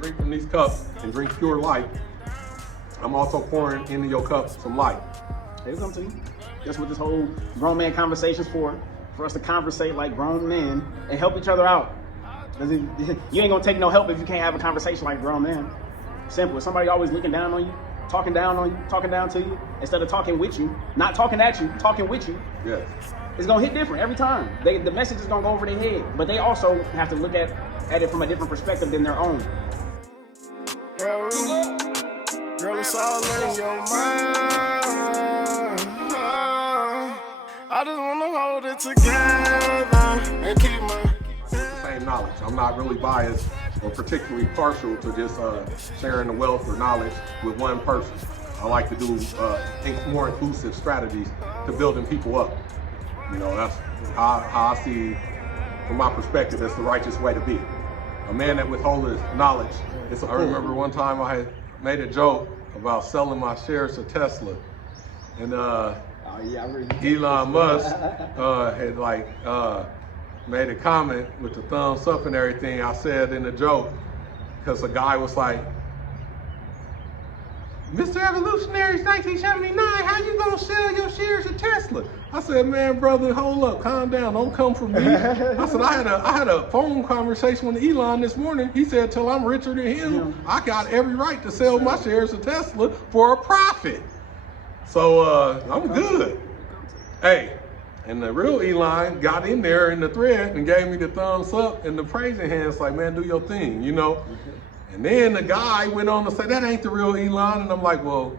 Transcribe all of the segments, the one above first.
Drink from these cups and drink pure life. I'm also pouring into your cup some light. Here it comes to you. That's what this whole grown man conversation's for us to conversate like grown men and help each other out. Because you ain't gonna take no help if you can't have a conversation like a grown man. Simple. If somebody always looking down on you, talking down on you, talking down to you, instead of talking with you, not talking at you, talking with you, yes, it's gonna hit different every time. The message is gonna go over their head, but they also have to look at it from a different perspective than their own. Girl, it's all in your mind. I just wanna hold it together and keep my same knowledge. I'm not really biased or particularly partial to just sharing the wealth or knowledge with one person. I like to do more inclusive strategies to building people up. You know, that's how I see, from my perspective, that's the righteous way to be. A man that withholds knowledge. I remember one time I had made a joke about selling my shares to Tesla, and Elon Musk had made a comment with the thumbs up and everything. I said in the joke, because a guy was like, Mr. Evolutionary's 1979, how you gonna sell your shares to Tesla? I said, man, brother, hold up, calm down, don't come for me. I said, I had a phone conversation with Elon this morning. He said, till I'm richer than him, I got every right to sell my shares to Tesla for a profit. So I'm good. Hey, and the real Elon got in there in the thread and gave me the thumbs up and the praising hands, like, man, do your thing, you know? And then the guy went on to say, that ain't the real Elon. And I'm like, well,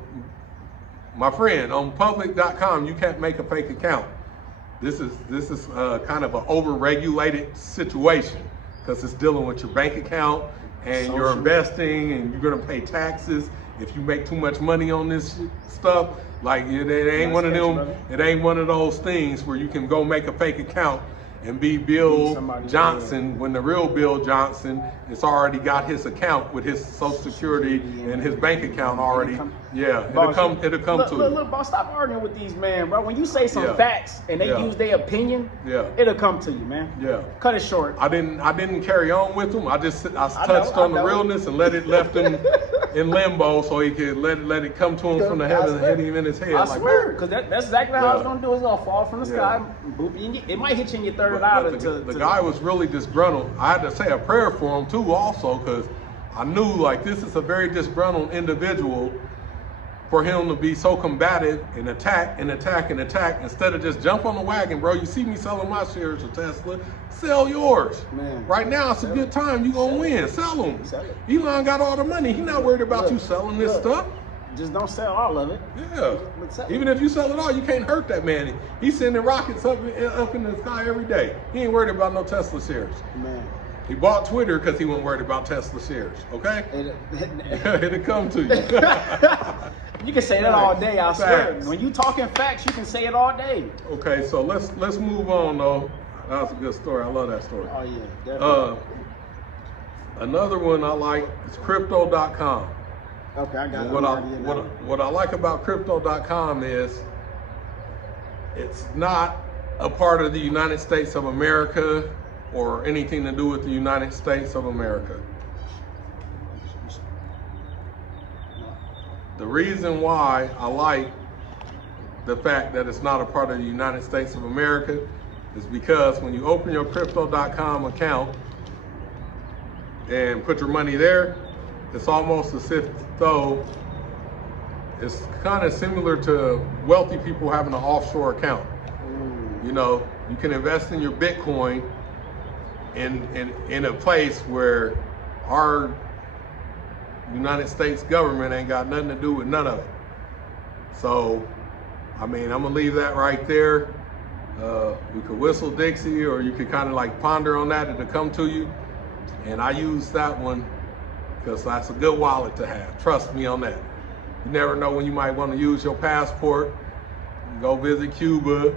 my friend, on public.com, you can't make a fake account. This is kind of an over-regulated situation because it's dealing with your bank account and you're investing and you're gonna pay taxes if you make too much money on this stuff. Like it ain't one of them, it ain't one of those things where you can go make a fake account and be Bill Johnson when the real Bill Johnson has already got his account with his Social Security and his bank account already. Yeah, it'll come to you. Look, boss, stop arguing with these men, bro. When you say some facts and they use their opinion, it'll come to you, man. Yeah. Cut it short. I didn't carry on with them. I touched on the realness and left him in limbo so he could let it come to him from the heavens and hit him in his head. I swear, because that's exactly how it's gonna do. It's gonna fall from the sky, boop, it might hit you in your third eye. The guy was really disgruntled. I had to say a prayer for him too, also, because I knew like this is a very disgruntled individual. For him to be so combative and attack instead of just jump on the wagon, bro. You see me selling my shares to Tesla, sell yours. Man, right now it's a good time. You gonna win. Sell them. Elon got all the money. He not worried about you selling this stuff. Just don't sell all of it. Yeah. Even if you sell it all, you can't hurt that man. He's sending rockets up in the sky every day. He ain't worried about no Tesla shares. Man. He bought Twitter because he wasn't worried about Tesla shares. Okay? It'll come to you. You can say that all day, I swear. When you talking facts, you can say it all day. Okay, so let's move on though. That was a good story. I love that story. Oh yeah, definitely. Another one I like is crypto.com. Okay, I got it. What I like about crypto.com is it's not a part of the United States of America or anything to do with the United States of America. The reason why I like the fact that it's not a part of the United States of America is because when you open your crypto.com account and put your money there, it's almost as if though it's kind of similar to wealthy people having an offshore account. You know, you can invest in your Bitcoin in a place where our United States government ain't got nothing to do with none of it. So, I mean, I'm gonna leave that right there. We could whistle Dixie, or you could kind of like ponder on that and it'll come to you. And I use that one because that's a good wallet to have. Trust me on that. You never know when you might want to use your passport, go visit Cuba.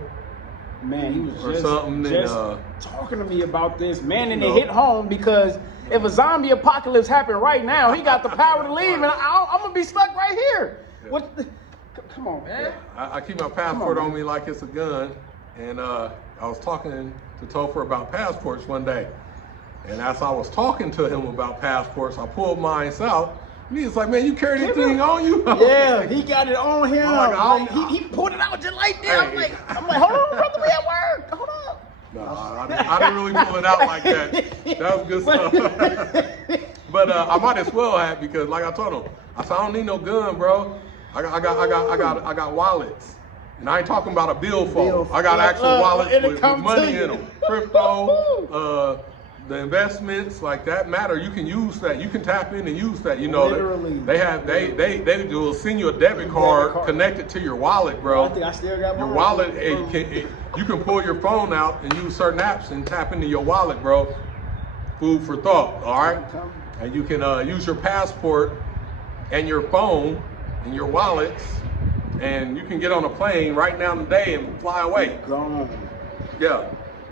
Man, he was just talking to me about this, man, and it hit home because if a zombie apocalypse happened right now, he got the power to leave, and I'm gonna be stuck right here. Yeah. Come on, man. Yeah. I keep my passport on me like it's a gun, and I was talking to Topher about passports one day, And as I was talking to him about passports, I pulled mine out. And he was like, man, you carry this thing on you? Yeah, he got it on him. Like, he pulled it out just like that. I'm like, hold on, brother, we at work. Hold up. No, I didn't really pull it out like that. That was good stuff. But I might as well have, because like I told him, I said, I don't need no gun, bro. I got wallets. And I ain't talking about a billfold. I got actual wallets with money in them. Crypto, the investments, like that matter. You can use that. You can tap in and use that. You know, Literally. they will send you a debit card connected to your wallet, bro. I think I still got your mine. wallet. You can pull your phone out and use certain apps and tap into your wallet, bro. Food for thought. All right, and you can use your passport and your phone and your wallets, and you can get on a plane right now today and fly away. Gone. Yeah.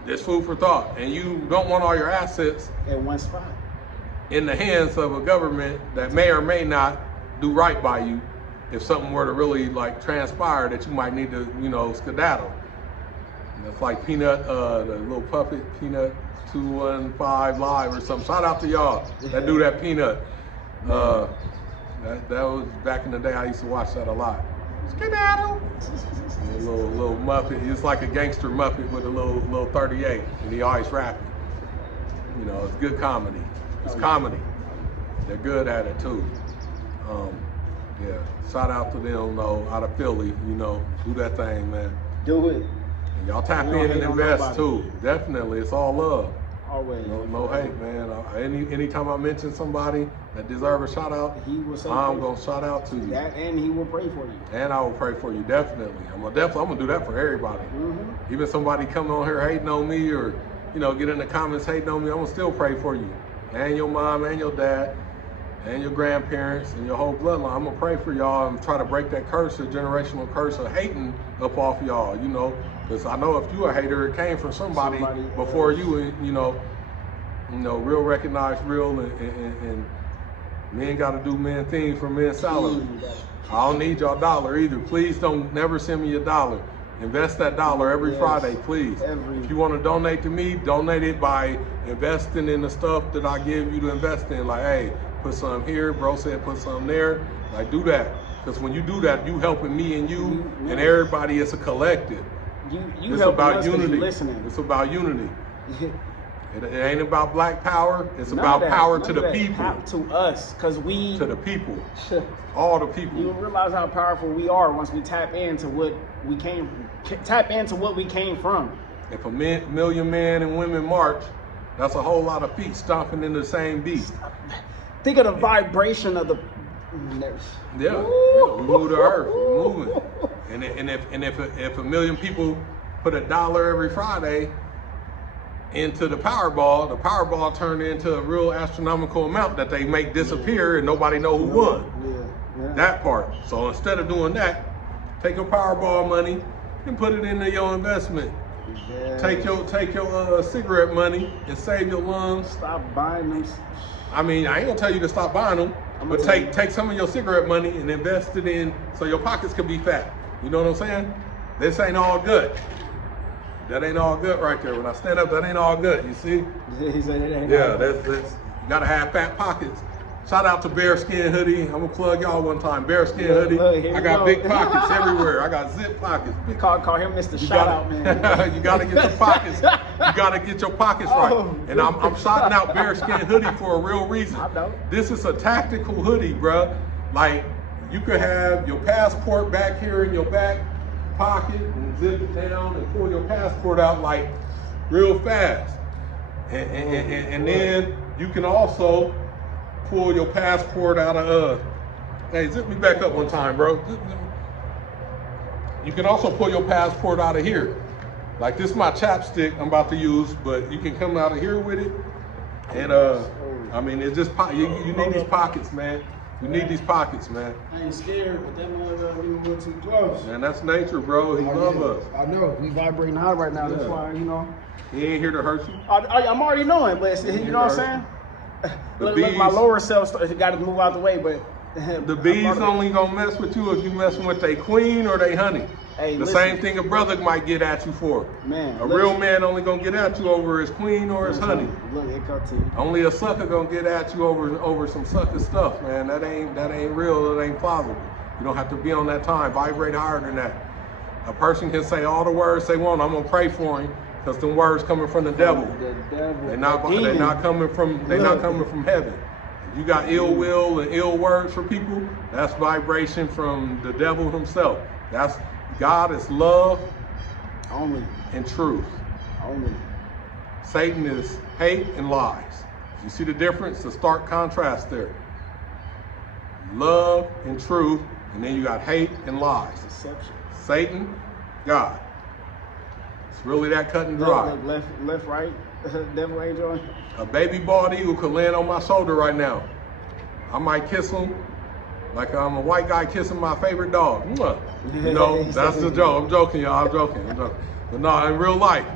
It's food for thought, and you don't want all your assets at one spot in the hands of a government that may or may not do right by you if something were to really like transpire that you might need to, you know, skedaddle. And it's like Peanut, the little puppet, Peanut 215 Live or something. Shout out to y'all that do that Peanut. That was back in the day. I used to watch that a lot. Skedaddle. A little Muppet. He's like a gangster Muppet with a little 38, and he always rapping. You know, it's good comedy. It's comedy. They're good at it too. Yeah. Shout out to them though, out of Philly. You know, do that thing, man. Do it. And y'all tap in and invest too. Definitely, it's all love. Always. No hate, man. Anytime I mention somebody that deserves a shout out, he will say I'm gonna shout out to you. That, and he will pray for you. And I will pray for you, definitely. I'm gonna do that for everybody. Mm-hmm. Even somebody coming on here hating on me, or you know, get in the comments hating on me, I'm gonna still pray for you, and your mom, and your dad, and your grandparents, and your whole bloodline. I'm gonna pray for y'all and try to break that curse, the generational curse of hating up off y'all. You know. Because I know if you a hater, it came from somebody before you, you know, real recognize real, and men got to do men things for men's salary. I don't need y'all dollar either. Please don't never send me a dollar. Invest that dollar every Friday, please. If you want to donate to me, donate it by investing in the stuff that I give you to invest in. Like, hey, put some here. Bro said put some there. Like, do that. Because when you do that, you helping me and you and everybody. It's a collective. You it's helping about us unity. Listening. It's about unity. It ain't about black power. It's about power to the people. To us, because we. To the people. All the people. You realize how powerful we are once we tap into what we came. Tap into what we came from. If a million men and women march, that's a whole lot of feet stomping in the same beat. Think of the vibration of the. Yeah, we move the earth. We're moving. And if a million people put $1 every Friday into the Powerball turned into a real astronomical amount that they make disappear and nobody know who won. Yeah. That part. So instead of doing that, take your Powerball money and put it into your investment. Yeah. Take your cigarette money and save your lungs. Stop buying them. I mean, I ain't gonna tell you to stop buying them, but take some of your cigarette money and invest it in so your pockets can be fat. You know what I'm saying? This ain't all good. That ain't all good right there. When I stand up, that ain't all good. You see? He said it ain't. Yeah, that's you gotta have fat pockets. Shout out to Bearskin Hoodie. I'm gonna plug y'all one time. Bearskin Hoodie. I got big pockets everywhere. I got zip pockets. Call him Mr. Shout Out Man. You gotta get your pockets. You gotta get your pockets right. And I'm shouting out Bearskin Hoodie for a real reason. I know. This is a tactical hoodie, bruh. Like, you could have your passport back here in your back pocket and zip it down and pull your passport out like real fast. And then you can also pull your passport out of hey, zip me back up one time, bro. You can also pull your passport out of here. Like, this is my chapstick I'm about to use, but you can come out of here with it. And I mean, it's just you need these pockets, man. You need these pockets, man. I ain't scared, but that motherfucker getting a little too close. Man, that's nature, bro. He loves us. I know. We vibrating high right now. Yeah. That's why, you know. He ain't here to hurt you. I'm already knowing, but you know what I'm saying? Look, my lower self got to move out the way, but the bees only gonna mess with you if you messing with their queen or their honey. Hey, The listen, same thing a brother might get at you for. man. A real man only gonna get at you over his queen or his honey. Look, it cut to you. Only a sucker gonna get at you over some sucker stuff, man. That ain't real. That ain't plausible. You don't have to be on that time. Vibrate higher than that. A person can say all the words they want. I'm gonna pray for him because them words coming from the devil. The devil. They're not coming from heaven. If you got ill will and ill words for people, that's vibration from the devil himself. That's God is love Only. and truth. Only. Satan is hate and lies. You see the difference, the stark contrast there. Love and truth, and then you got hate and lies. Deception. Satan, God. It's really that cut and dry. Left, right. Devil, angel. A baby bald eagle could land on my shoulder right now. I might kiss him like I'm a white guy kissing my favorite dog. Mwah. You know, that's the joke. I'm joking, y'all. I'm joking. But no, in real life,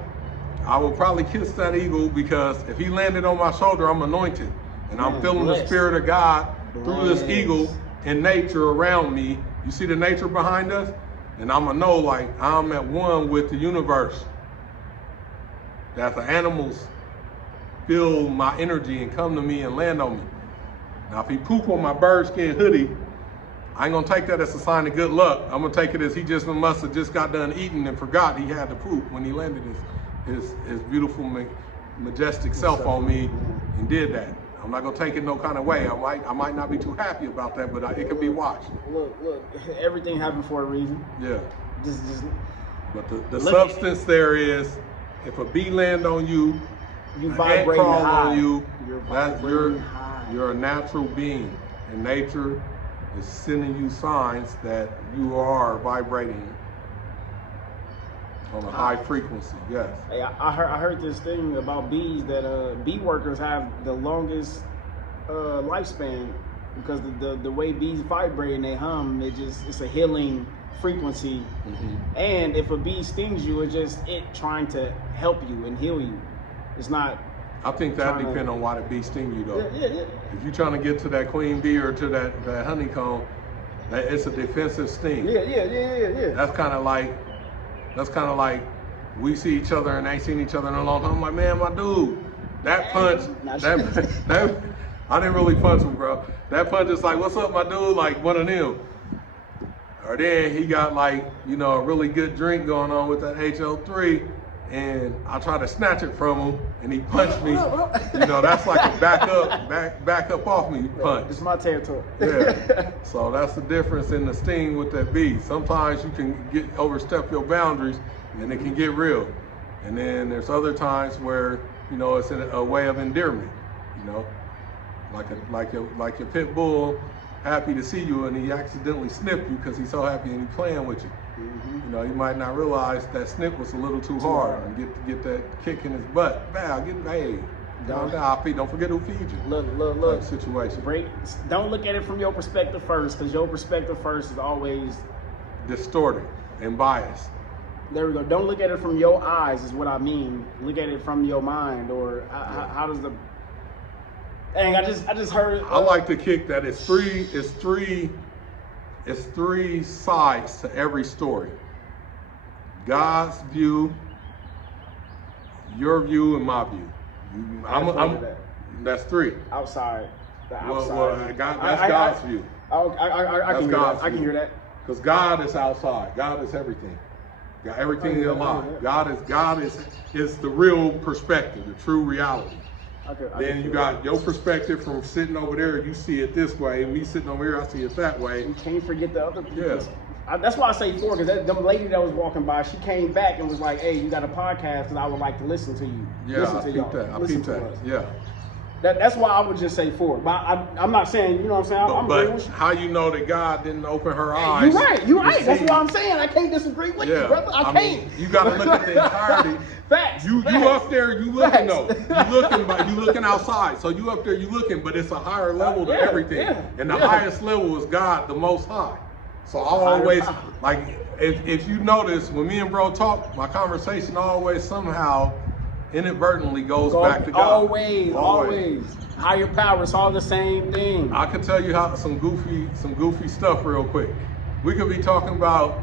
I will probably kiss that eagle because if he landed on my shoulder, I'm anointed. And I'm feeling the spirit of God through this eagle in nature around me. You see the nature behind us? And I'm gonna know like I'm at one with the universe. That the animals feel my energy and come to me and land on me. Now if he poop on my bird skin hoodie, I ain't gonna take that as a sign of good luck. I'm gonna take it as he just must have just got done eating and forgot he had to poop when he landed his beautiful, majestic self on me and did that. I'm not gonna take it no kind of way. I might not be too happy about that, but it could be watched. Look, everything happened for a reason. Yeah. Just But the substance there is, if a bee land on you, you an ant vibrating crawl high. on you, Vibrating high. you're a natural being, and nature is sending you signs that you are vibrating on a high frequency. Yes. Hey, I heard this thing about bees that bee workers have the longest lifespan because the way bees vibrate and they hum, it's a healing frequency. Mm-hmm. And if a bee stings you, it's just it trying to help you and heal you. It's not. I think that depends on why the bee sting you though. Yeah. If you're trying to get to that queen bee or to that honeycomb, it's a defensive sting. Yeah. That's kind of like we see each other and ain't seen each other in a long time. I'm like, man, my dude, that punch, that I didn't really punch him, bro. That punch is like, what's up, my dude? Like one of them. Or then he got like, you know, a really good drink going on with that HO3, and I tried to snatch it from him, and he punched me. You know, that's like a back up off me punch. It's my territory. Yeah. So that's the difference in the sting with that bee. Sometimes you can overstep your boundaries, and it can get real. And then there's other times where, you know, it's in a way of endearment. You know, like your pit bull. Happy to see you, and he accidentally snipped you because he's so happy and he's playing with you. Mm-hmm. You know, you might not realize that snip was a little too hard and get that kick in his butt. Hey, don't forget who feeds you. Look. Situation. Don't look at it from your perspective first, because your perspective first is always distorted and biased. There we go. Don't look at it from your eyes, is what I mean. Look at it from your mind, or how does the. Dang, I just heard. I like to kick that it's three sides to every story. God's view, your view, and my view. That's three. Outside. The outside. Well, that's God's view. I can hear that. Because God is outside. God is everything. Everything is alive. God is the real perspective, the true reality. Then you got your perspective from sitting over there, you see it this way, and me sitting over here, I see it that way. You can't forget the other people. Yeah. That's why I say four, because the lady that was walking by, she came back and was like, hey, you got a podcast, and I would like to listen to you. Yeah, I peeped that. Yeah. That's why I would just say four. But I'm not saying, you know what I'm saying? But how you know that God didn't open her eyes? You're right. That's what I'm saying. I can't disagree with you, brother. I can't. Mean, you got to look at the entirety. Facts. You up there, you looking though. You looking outside. So you up there, you looking, but it's a higher level to everything. Yeah, and the highest level is God, the Most High. So I always, like, if you notice, when me and bro talk, my conversation always somehow inadvertently goes back to God. Always. Higher power, it's all the same thing. I can tell you how some goofy stuff real quick. We could be talking about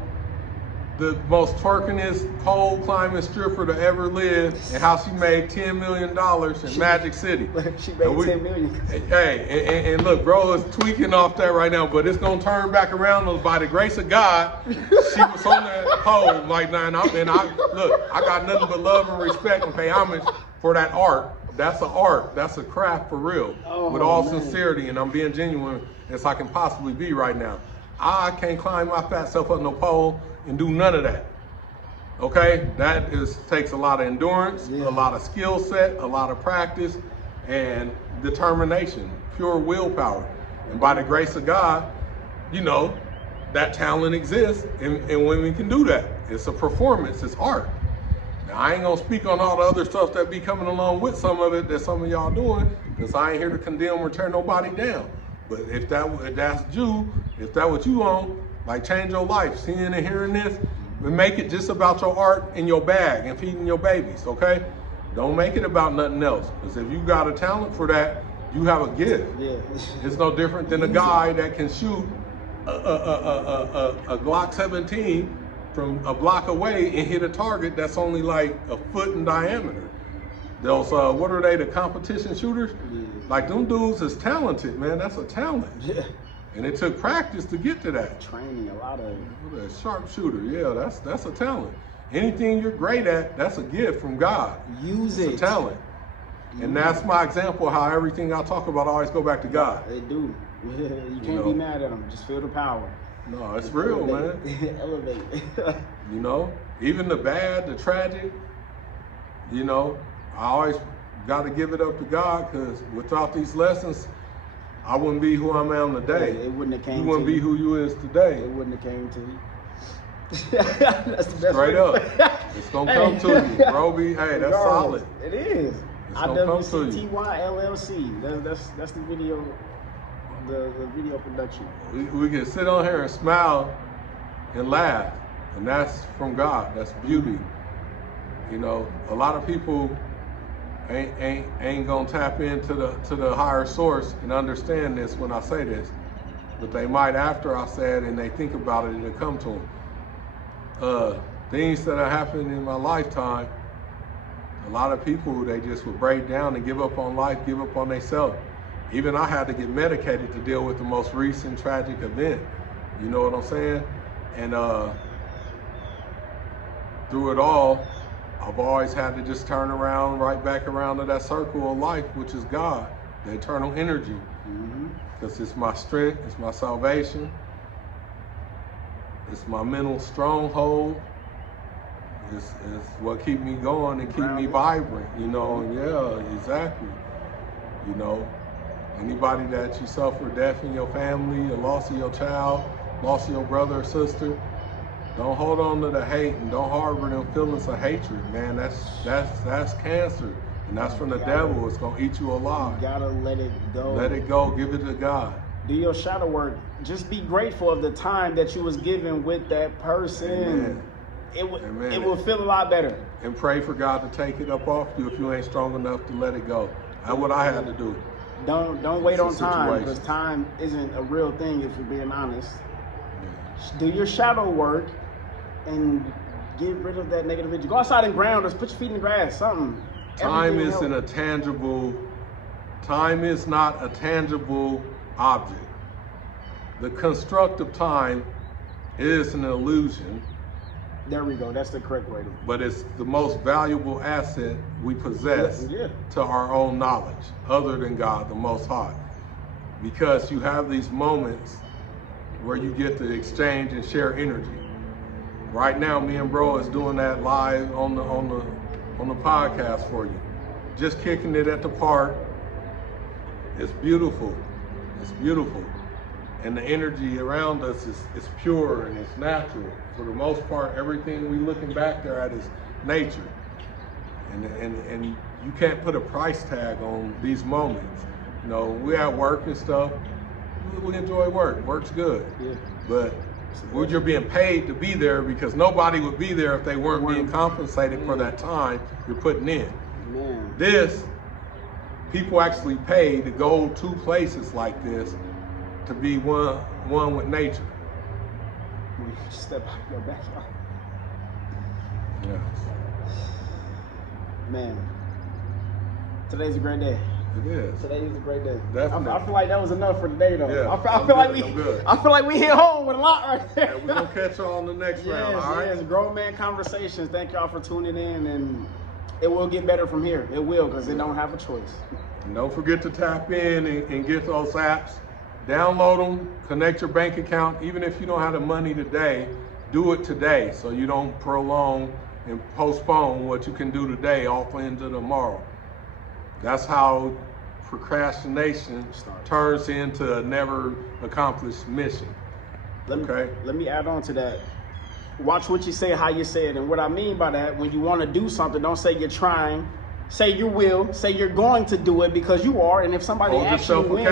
the most twerkingest pole climbing stripper to ever live, and how she made $10 million in Magic City. She made 10 million. Hey, and look, bro is tweaking off that right now, but it's gonna turn back around by the grace of God. She was on that pole like now, and I got nothing but love and respect and pay homage for that art. That's an art. That's a craft for real, with all sincerity, and I'm being genuine as I can possibly be right now. I can't climb my fat self up no pole and do none of that. Okay, takes a lot of endurance, a lot of skill set, a lot of practice, and determination, pure willpower. And by the grace of God, you know, that talent exists, and women can do that. It's a performance, it's art. Now, I ain't gonna speak on all the other stuff that be coming along with some of it that some of y'all doing, because I ain't here to condemn or tear nobody down. But if that's you, if that what you on, like change your life, seeing and hearing this, and make it just about your art and your bag and feeding your babies, okay? Don't make it about nothing else. Because if you got a talent for that, you have a gift. Yeah. It's no different than a guy that can shoot a Glock 17 from a block away and hit a target that's only like a foot in diameter. Those, what are they, the competition shooters? Yeah. Like them dudes is talented, man. That's a talent. Yeah. And it took practice to get to that. Training, a lot of it. A sharpshooter, yeah, that's a talent. Anything you're great at, that's a gift from God. Use it. It's a talent. And that's my example how everything I talk about always go back to God. They do. You can't be mad at them. Just feel the power. No, it's real, man. Elevate. You know, even the bad, the tragic, you know, I always got to give it up to God, because without these lessons, I wouldn't be who I am today. It wouldn't have came to you. You wouldn't be who you is today. It wouldn't have came to you. That's the best Straight up. It's going to come to you, bro. Hey, that's solid. It is. IWCTY LLC. That's the video, the video production. We can sit on here and smile and laugh, and that's from God. That's beauty. You know, a lot of people ain't gonna tap into the higher source and understand this when I say this, but they might after I say it, and they think about it, and it come to them. Things that have happened in my lifetime, a lot of people, they just would break down and give up on life, give up on themselves. Even I had to get medicated to deal with the most recent tragic event. You know what I'm saying? And through it all, I've always had to just turn around, right back around to that circle of life, which is God, the eternal energy. Because it's my strength, it's my salvation, it's my mental stronghold, it's what keep me going and keep me vibrant, you know, and yeah, exactly. You know, anybody that you suffer death in your family, a loss of your child, loss of your brother or sister, don't hold on to the hate and don't harbor them feelings of hatred, man. That's cancer, and that's from the devil. It's gonna eat you alive. You gotta let it go. Let it go. Give it to God. Do your shadow work. Just be grateful of the time that you was given with that person. Amen. It will feel a lot better. And pray for God to take it up off you if you ain't strong enough to let it go. That's what I had to do. Don't wait on time, because time isn't a real thing if you're being honest. Yeah. Do your shadow work and get rid of that negative energy. Go outside and ground, or put your feet in the grass, something. Time is not a tangible object. The construct of time is an illusion. There we go, that's the correct way. But it's the most valuable asset we possess to our own knowledge, other than God, the Most High. Because you have these moments where you get to exchange and share energy. Right now, me and bro is doing that live on the podcast for you. Just kicking it at the park. It's beautiful. It's beautiful. And the energy around us is pure and it's natural. For the most part, everything we looking back there at is nature. And you can't put a price tag on these moments. You know, we at work and stuff, we enjoy work. Work's good. Yeah. But you're being paid to be there, because nobody would be there if they weren't being compensated for that time you're putting in. This, people actually pay to go to places like this to be one with nature. Step out your backyard. Man, today's a great day. It is. Today is a great day. Definitely. I feel like that was enough for today, though. Yeah, I feel like we hit home with a lot right there. Yeah, we're gonna catch y'all on the next round. All right. Yes, grown man conversations. Thank y'all for tuning in, and it will get better from here. It will, because they don't have a choice. And don't forget to tap in and get those apps. Download them, connect your bank account. Even if you don't have the money today, do it today so you don't prolong and postpone what you can do today off into tomorrow. That's how procrastination turns into a never accomplished mission. Let me add on to that. Watch what you say, how you say it. And what I mean by that, when you want to do something, don't say you're trying. Say you will. Say you're going to do it, because you are. And if somebody asks you when,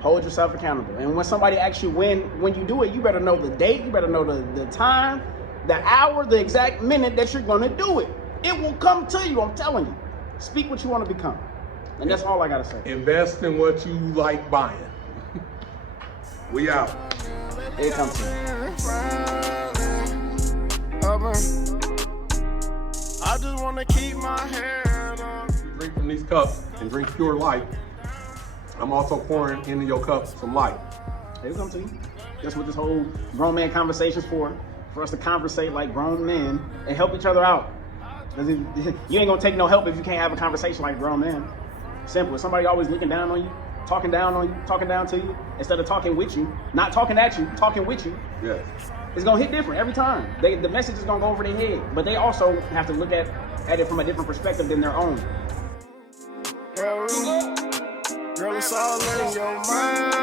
hold yourself accountable. And when somebody asks you when you do it, you better know the date. You better know the time, the hour, the exact minute that you're going to do it. It will come to you. I'm telling you. Speak what you want to become. And that's all I got to say. Invest in what you like buying. We out. Here it comes to I just wanna keep my head up. Drink from these cups and drink pure light. I'm also pouring into your cup some light. Here it comes to you. That's what this whole grown man conversation is for us to conversate like grown men and help each other out. Because you ain't gonna take no help if you can't have a conversation like grown men. Simple. If somebody always looking down on you, talking down to you, instead of talking with you, not talking at you, talking with you, Yes. it's gonna hit different every time. The message is gonna go over their head, but they also have to look at it from a different perspective than their own. Girl, it's all in your mind.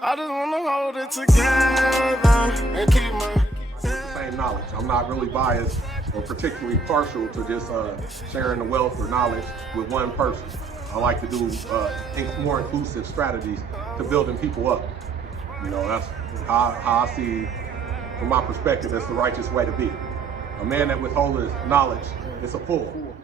I just wanna hold it together and keep my Same knowledge. I'm not really biased or particularly partial to just sharing the wealth or knowledge with one person. I like to do more inclusive strategies to building people up. You know, that's how I see, from my perspective, that's the righteous way to be. A man that withholds knowledge is a fool.